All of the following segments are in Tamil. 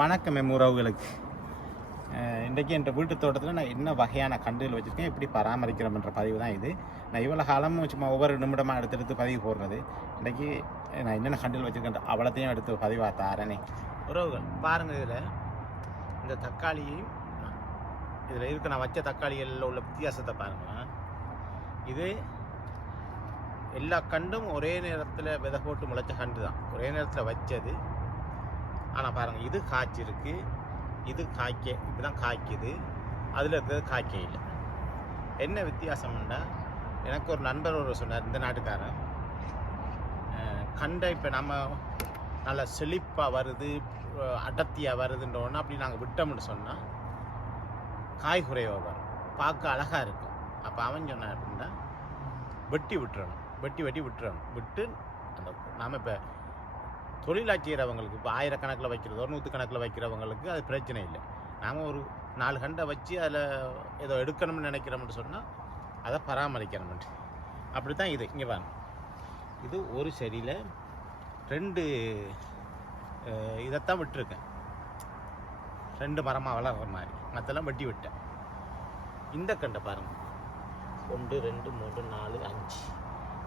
வணக்கம் உறவுகளுக்கு. இன்றைக்கி என் வீட்டு தோட்டத்தில் நான் என்ன வகையான கண்டுகள் வச்சுருக்கேன், எப்படி பராமரிக்கிறோம்ன்ற பதிவு தான் இது. நான் இவ்வளோ காலமும் சும்மா ஒவ்வொரு நிமிடமாக எடுத்து பதிவு போடுறது. இன்றைக்கி நான் என்னென்ன கண்டுகள் வச்சுருக்கேன் அவ்வளோத்தையும் எடுத்து பதிவாக தாரனே. உறவுகள் பாருங்கள், இதில் இந்த தக்காளியையும் இதில் இருக்க நான் வச்ச தக்காளிகளில் உள்ள வித்தியாசத்தை பாருங்கள். இது எல்லா கண்டும் ஒரே நேரத்தில் விதை போட்டு முளைச்ச கண்டு தான், ஒரே நேரத்தில் வச்சது. ஆனால் பாருங்கள், இது காய்ச்சிருக்கு, இது இப்படி தான் காய்க்குது, அதில் இருக்கிறது காய்க்க இல்லை. என்ன வித்தியாசம்னா, எனக்கு ஒரு நண்பர் சொன்னார், இந்த நாட்டுக்காரன், கண்டை இப்போ நம்ம நல்லா செழிப்பாக வருது, அடர்த்தியாக வருதுன்றோன்னா அப்படி நாங்கள் விட்டோம்னு சொன்னால் காய் குறைவாக வரும், பார்க்க அழகாக இருக்கும். அப்போ அவன் சொன்னான் அப்படின்னா வெட்டி விட்டுறணும், வெட்டி விட்டுறணும். விட்டு அந்த நாம் இப்போ தொழிலாக செய்கிறவங்களுக்கு, இப்போ 1000 கணக்கில் வைக்கிறதோ 100 கணக்கில் வைக்கிறவங்களுக்கு அது பிரச்சனை இல்லை. நாம் ஒரு 4 கண்டை வச்சு அதில் ஏதோ எடுக்கணும்னு நினைக்கிறோம்னு சொன்னால் அதை பராமரிக்கணும்ட்டு. அப்படி தான் இது. இங்கே வாங்க, இது ஒரு செடியில் 2 இதைத்தான் விட்டுருக்கேன், 2 மரமாக வளர்கிற மாதிரி. மற்றெல்லாம் வெட்டி விட்டேன். இந்த கண்டை பாருங்கள், 1 2 3 4 5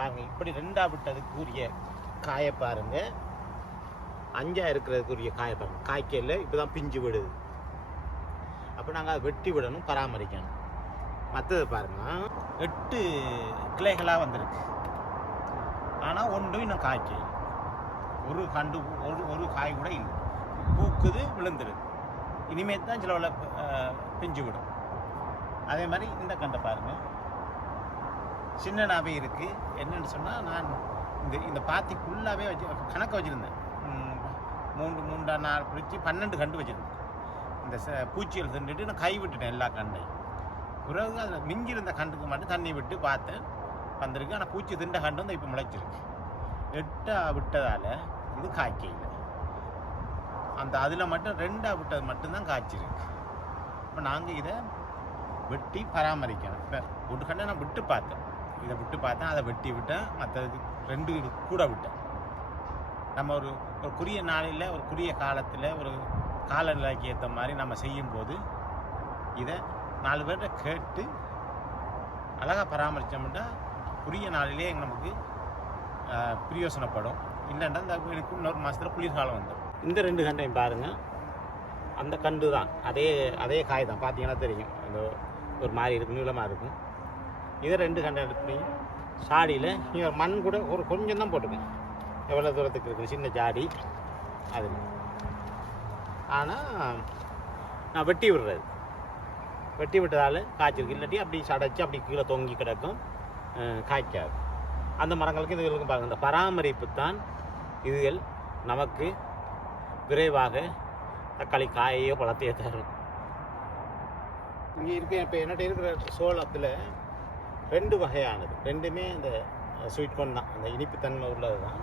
பாருங்கள். இப்படி 2ஆக விட்டதுக்குரிய காயை பாருங்கள், 5ஆக இருக்கிறதுக்குரிய காயை பாருங்கள். காய்க்கல இப்போ தான் பிஞ்சு விடுது. அப்போ நாங்கள் அதை வெட்டி விடணும், பராமரிக்கணும். மற்றது பாருங்கள், 8 கிளைகளாக வந்திருக்கு. ஆனால் ஒன்றும் இன்னும் காய்க்கல, ஒரு கண்டு ஒரு காய் கூட இல்லை. பூக்குது, விழுந்துருது. இனிமேல் தான் சில பிஞ்சு விடும். அதே மாதிரி இந்த கண்டை பாருங்கள், சின்னனாகவே இருக்குது. என்னென்னு சொன்னால், நான் இந்த பாத்திக்குள்ளாவே கணக்கு வச்சுருந்தேன். 3 4 பிடிச்சி 12 கண்டு வச்சுருந்தேன். இந்த பூச்சிகள் தின்னுட்டு நான் கை விட்டுட்டேன் எல்லா கண்டையும். பிறகு அதில் மிஞ்சிருந்த கண்டுக்கு மட்டும் தண்ணி விட்டு பார்த்தேன், வந்திருக்கு. ஆனால் பூச்சி திண்ட கண்டு வந்து இப்போ முளைச்சிருக்கு. 8ஆக விட்டதால் இது காய்க்க இல்லை. அந்த அதில் மட்டும் 2ஆக விட்டது மட்டும்தான் காய்ச்சிருக்கு. இப்போ நாங்கள் இதை வெட்டி பராமரிக்கணும். இப்போ ஒரு கண்டை நான் விட்டு பார்த்தேன், இதை விட்டு பார்த்தேன், அதை வெட்டி விட்டேன். மற்றதுக்கு 2 கூட விட்டேன். நம்ம ஒரு குறிய நாளில், ஒரு குறிய காலத்தில், ஒரு காலநிலைக்கு ஏற்ற மாதிரி நம்ம செய்யும்போது இதை 4 பேர்கிட்ட கேட்டு அழகாக பராமரித்தோம்னா குறிய நாளிலே நமக்கு பிரயோசனப்படும். இல்லைன்னா இந்த இன்னொரு மாதத்தில் குளிர்காலம் வந்துடும். இந்த 2 கண்டையும் பாருங்கள், அந்த கண்டு தான், அதே காய் தான். பார்த்தீங்கன்னா தெரியும், அந்த ஒரு மாதிரி இருக்கும், நீளமாக இருக்கும். இதை 2 கண்டை எடுத்து சாடியில் நீங்கள் மண் கூட ஒரு கொஞ்சம் தான் போட்டுக்கேன், எவ்வளோ தூரத்துக்கு இருக்குது சின்ன ஜாடி அது. ஆனால் நான் வெட்டி விட்டதால் காய்ச்சிருக்கு. இல்லாட்டி அப்படி சடைச்சி அப்படி கீழே தொங்கி கிடக்கும், காய்க்காது. அந்த மரங்களுக்கு இதுகளுக்கும் பாருங்கள், இந்த பராமரிப்பு தான் இதுகள் நமக்கு விரைவாக தக்காளி காயையோ பழத்தையோ தரும். இங்கே இருக்க இப்போ என்னட்ட இருக்கிற சோளத்தில் 2 வகையானது, 2மே இந்த ஸ்வீட் கார்ன் தான், அந்த இனிப்புத்தன்மை உள்ளது தான்.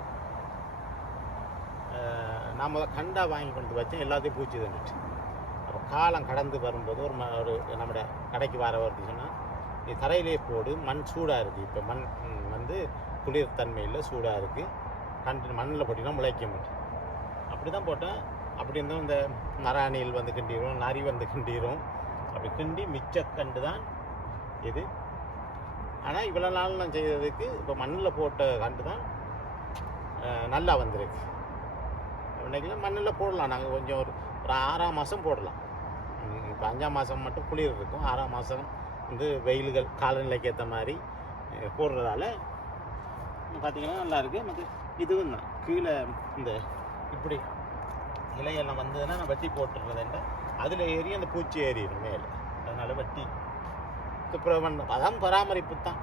நான் கண்டாக வாங்கி கொண்டு வச்சேன், எல்லாத்தையும் பூச்சி தந்துச்சு. அப்போ காலம் கடந்து வரும்போது ஒரு நம்மளோட கடைக்கு வர வருது சொன்னால், நீ தரையிலே போடு, மண் சூடாக இருக்குது. இப்போ மண் வந்து குளிர்தன்மையில் சூடாக இருக்குது, கண்டு மண்ணில் போட்டிங்கன்னா முளைக்க மாட்டேன். அப்படி தான் போட்டேன். அப்படி இருந்தும் இந்த நராணியில் வந்து கிண்டிடும், நரி வந்து கிண்டிடும். அப்படி கிண்டி மிச்ச கண்டு தான் இது. ஆனால் இவ்வளோ நாள் நான் செய்ததுக்கு இப்போ மண்ணில் போட்ட கண்டு தான் நல்லா வந்திருக்கு. இன்றைக்கெல்லாம் மண்ணில் போடலாம், நாங்கள் கொஞ்சம் ஒரு 6ஆம் மாதம் போடலாம். இப்போ 5ஆம் மாதம் மட்டும் குளிர் இருக்கும், 6ஆம் மாதம் வந்து வெயில்கள் காலநிலைக்கு ஏற்ற மாதிரி போடுறதால பார்த்திங்கன்னா நல்லா இருக்குது. மற்ற இதுவும் தான் கீழே இந்த இப்படி இலையெல்லாம் வந்ததுன்னா நான் வெட்டி போட்டுடுறதுன்ற அதில் ஏறி அந்த பூச்சி ஏறிடும் மேலே. அதனால் வெட்டி துப்புரவு அதான் பராமரிப்பு தான்.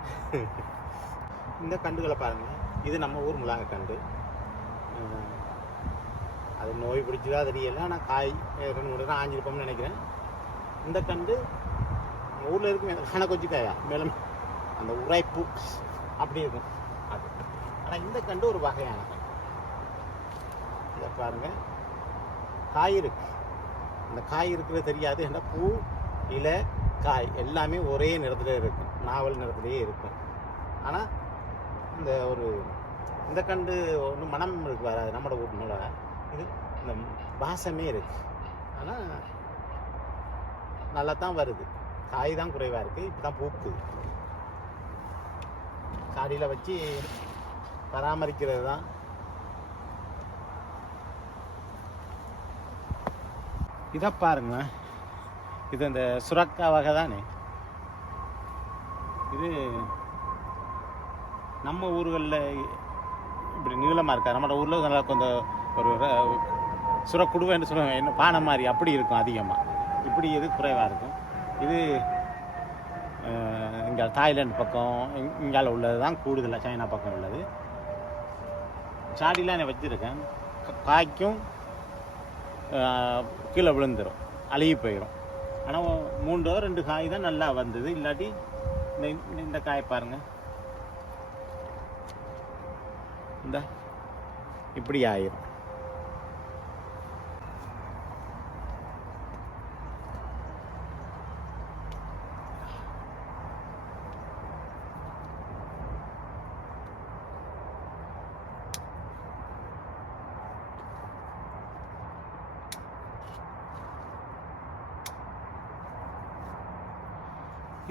இந்த கண்டுகளை பாருங்கள், இது நம்ம ஊர் முழாங்க கண்டு. அது நோய் பிடிச்சதா தெரியல, ஆனால் காய் 2 3 தான் ஆஞ்சிருப்போம்னு நினைக்கிறேன். இந்த கண்டு ஊரில் இருக்கும் கணக்கு வச்சு காயா மேலே அந்த உரைப்பு அப்படி இருக்கும் அது. ஆனால் இந்த கண்டு ஒரு வகையான கண்டு. இதை பாருங்கள், காய் இருக்கு. அந்த காய் இருக்கிறது தெரியாது, ஏன்னா பூ இலை காய் எல்லாமே ஒரே நிறத்துல இருக்கும், நாவல் நிறத்துலேயே இருக்கும். ஆனால் இந்த கண்டு ஒன்றும் மனம் இருக்கு வராது. நம்மளோட ஊர் மூலம் இது இந்த வாசமே இருக்குது. ஆனால் நல்லா தான் வருது. காய் தான் குறைவாக இருக்குது. இப்போ தான் பூக்குது. சாடியில் வச்சு பராமரிக்கிறது தான். இதை பாருங்க, இது இந்த சுரக்கா வகை தானே. இது நம்ம ஊர்களில் இப்படி நீளமாக இருக்கா. நம்ம ஊரில் நல்லா கொஞ்சம் ஒரு சுரக்குடுவைன்னு சொல்லுவாங்க, என்ன பானை மாதிரி அப்படி இருக்கும் அதிகமாக. இப்படி இது குறைவாக இருக்கும். இது இங்கே தாய்லாந்து பக்கம் இங்கால உள்ளது தான் கூடுதலாக, சைனா பக்கம் உள்ளது. சாடிலாம் நான் வச்சுருக்கேன். காய்க்கும் கீழே விழுந்துடும், அழுகி போயிடும். ஆனால் 3-2 காய் தான் நல்லா வந்தது. இல்லாட்டி இந்த காய் பாருங்கள், இந்த இப்படி ஆயிரும்.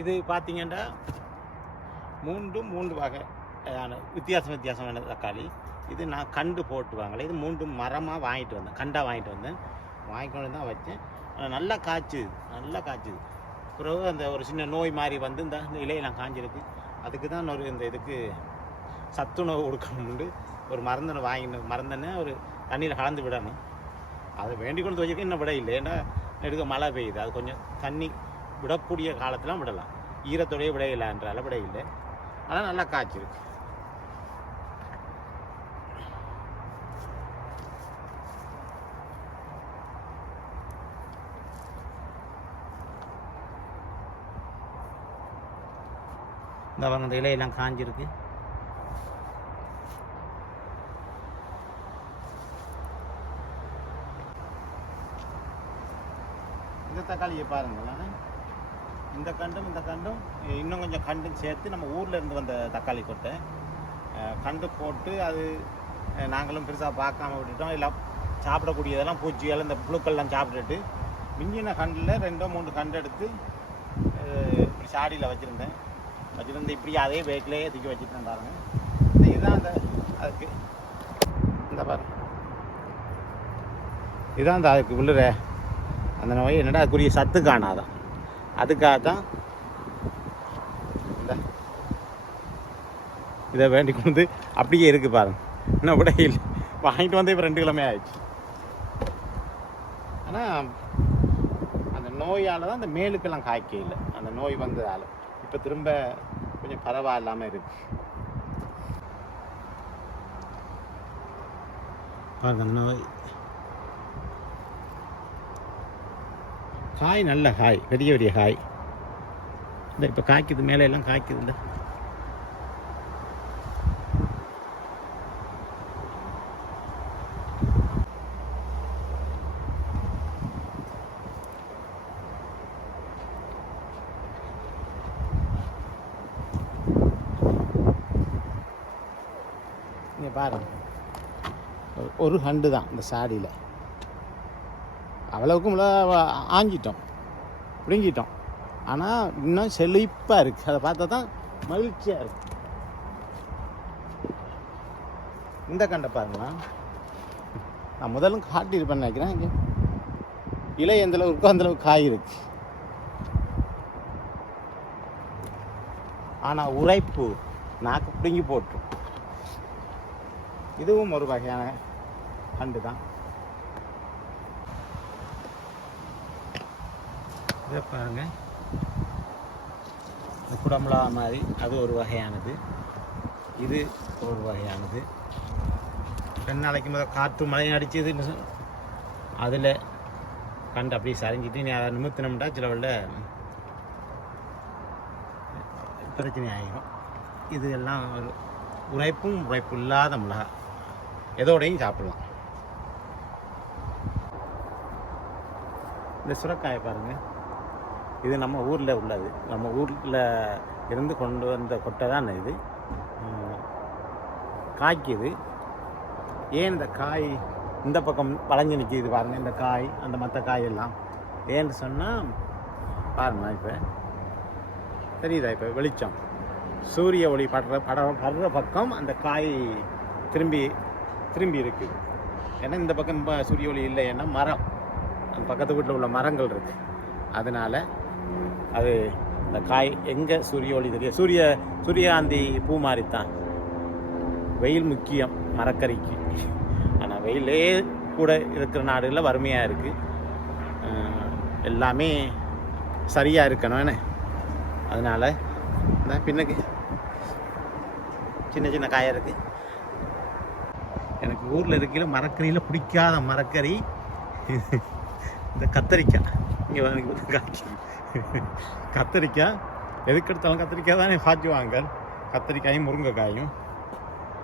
இது பார்த்தீங்கன்னா 3 வகையான வித்தியாசமான தக்காளி. இது நான் கண்டு போட்டுவாங்களே. இது 3 மரமாக வாங்கிட்டு வந்தேன், கண்டாக வாங்கிட்டு வந்தேன். வாங்கிக்கொண்டு தான் வச்சேன். நல்லா காய்ச்சுது. பிறகு அந்த ஒரு சின்ன நோய் மாதிரி வந்து இந்த இலையெல்லாம் காஞ்சிருக்கு. அதுக்கு தான் இந்த இதுக்கு சத்துணவு கொடுக்கணும்னு ஒரு மருந்தனை ஒரு தண்ணியில் கலந்து விடணும். அதை வேண்டி கொண்டு வச்சுருக்கேன். இன்னும் விட இல்லை, ஏன்னா நெடுக்க மழை பெய்யுது. அது கொஞ்சம் தண்ணி விடக்கூடிய காலத்திலாம் விடலாம். ஈரத்தோடையே விட இல்லைன்றால விட இல்லை. அதெல்லாம் நல்லா காய்ச்சிருக்கு. இந்த இலையெல்லாம் காஞ்சிருக்கு. இந்த தக்காளியை பாருங்களேன். இந்த கண்டும் இன்னும் கொஞ்சம் கண்டும் சேர்த்து நம்ம ஊரில் இருந்து வந்த தக்காளி கொட்டை கண்டு போட்டு, அது நாங்களும் பெருசாக பார்க்காம விட்டுட்டோம். இல்லை சாப்பிடக்கூடியதெல்லாம் பூச்சிகள் இந்த புழுக்கள்லாம் சாப்பிட்டுட்டு மிஞ்சின கண்டில் 2-3 கண்டு எடுத்து இப்படி சாடியில் வச்சுருந்து இப்படி அதே பேக்கிலேயே தூக்கி வச்சுட்டு இருந்தாருங்க. இதுதான் அதுக்கு இந்த பாருங்க, இதுதான் அதுக்கு உள்ளுற அந்த நோய் என்னடா அதுக்குரிய சத்து காணாதான். அதுக்காகத்தான் இந்த இதை வேண்டி கொண்டு அப்படியே இருக்குது பாருங்க. இன்னும் விட இல்லை, வாங்கிட்டு வந்து இப்போ 2 கிழமை ஆயிடுச்சு. ஆனால் அந்த நோயால் தான் அந்த மேலுக்கெல்லாம் காய்க்க இல்லை. அந்த நோய் வந்ததால் இப்போ திரும்ப கொஞ்சம் பரவாயில்லாமல் இருக்கு பாருங்க. அந்த நோய் காய் நல்ல காய், பெரிய காய். இந்த இப்போ காய்க்குது, மேலே எல்லாம் காய்க்குது. இல்லை நீங்கள் பாருங்க, ஒரு கண்டு தான் இந்த சாடியில். அவ்வளவுக்கும் ஆஞ்சிட்டோம், பிடுங்கிட்டோம். ஆனால் இன்னும் செழிப்பாக இருக்குது. அதை பார்த்தா தான் மகிழ்ச்சியாக இருக்குது. இந்த கண்டை பாருங்களா, நான் முதலும் காட்டியிருப்பேன்னு நினைக்கிறேன். இங்கே இலை எந்தளவுக்கு இருக்கோ அந்தளவுக்கு காய் இருக்கு. ஆனால் உரைப்பு நாக்கு பிடுங்கி போட்டுரும். இதுவும் ஒரு வகையான கண்டு தான். இதை பாருங்க, குடம்புலா மாதிரி அது ஒரு வகையானது, இது ஒரு வகையானது. 2 நாளைக்கு முதல் காற்று மழையும் அடிச்சது, அதில் கண்டு அப்படியே சரிஞ்சிட்டு நீ அதை நிமித்தினோம்டா சில உள்ள பிரச்சனை ஆகிடும். இது எல்லாம் ஒரு உரைப்பு இல்லாத மிளகா, எதோடையும் சாப்பிடலாம். இந்த சுரைக்காயை பாருங்கள், இது நம்ம ஊரில் உள்ளது. நம்ம ஊரில் இருந்து கொண்டு வந்த கொட்டை தான் இது. காய்க்குது. ஏன் இந்த காய் இந்த பக்கம் வளைஞ்சு நிற்கிது பாருங்கள் இந்த காய் அந்த மற்ற காயெல்லாம். ஏன்னு சொன்னால் பாருங்க இப்போ தெரியுதா, இப்போ வெளிச்சம் சூரிய ஒளி படுற பக்கம் அந்த காய் திரும்பி இருக்குது. ஏன்னா இந்த பக்கம் சூரிய ஒளி இல்லை, ஏன்னா மரம் அந்த பக்கத்து வீட்டில் உள்ள மரங்கள் இருக்குது. அதனால் அது இந்த காய் எங்கே சூரிய ஒளி தெரியும். சூரியகாந்தி பூ மாதிரி தான். வெயில் முக்கியம் மரக்கறிக்கு. ஆனால் வெயிலே கூட இருக்கிற நாடுகளில் வறுமையாக இருக்குது. எல்லாமே சரியாக இருக்கணும் என்ன. அதனால் இந்த பின்னுக்கு சின்ன சின்ன காயாக இருக்குது. எனக்கு ஊரில் இருக்கிற மரக்கறியில் பிடிக்காத மரக்கறி இந்த கத்தரிக்காய். இங்கே எனக்கு காய்ச்சி கத்தரிக்காய் எதுக்கு எடுத்தாலும் கத்திரிக்காய் தானே காய்ச்சுவாங்க, கத்திரிக்காயும் முருங்கைக்காயும்.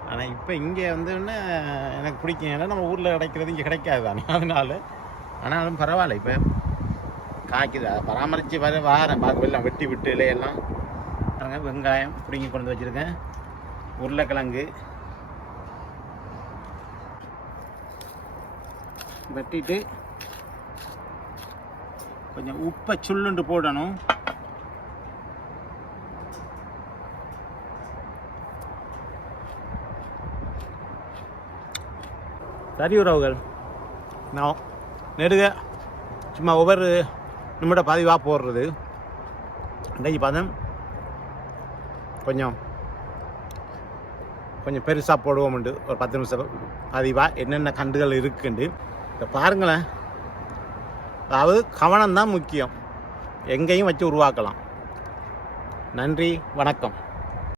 ஆனால் இப்போ இங்கே வந்துன்னு எனக்கு பிடிக்கும். ஏன்னா நம்ம ஊரில் கிடைக்கிறது இங்கே கிடைக்காது தானே, அதனால. ஆனாலும் பரவாயில்ல, இப்போ காய்க்குது. அதை பராமரித்து வாரேன் பார்க்க. எல்லாம் வெட்டி விட்டு இலையெல்லாம் வெங்காயம் பிடிங்கி கொண்டு வச்சுருக்கேன். உருளைக்கிழங்கு வெட்டிட்டு கொஞ்சம் உப்பை சுள்ளுண்டு போடணும். சரி உறவுகள், நான் நெடுக சும்மா ஒவ்வொரு நிமிட பதிவாக போடுறது. இன்றைக்கு பார்த்தேன் கொஞ்சம் பெருசாக போடுவோம்ண்டு ஒரு 10 நிமிஷம் பதிவாக என்னென்ன கண்டுகள் இருக்குண்டு இப்போ பாருங்களேன். அதாவது கவனம்தான் முக்கியம், எங்கேயும் வச்சு உருவாக்கலாம். நன்றி, வணக்கம்.